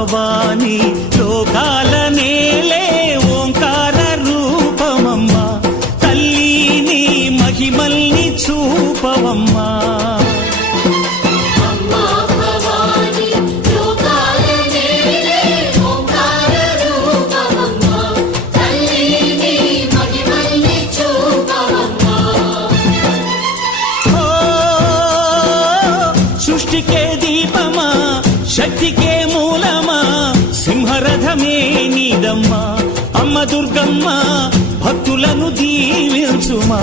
భవాని లోకాల నేలే ఓంకార రూపమమ్మా తల్లి మహిమల్ని చూపవమ్మా సృష్టికే దీపమా శక్తికే మూలమా సింహరథమే నీదమ్మా అమ్మ దుర్గమ్మ భక్తులను దీవించుమా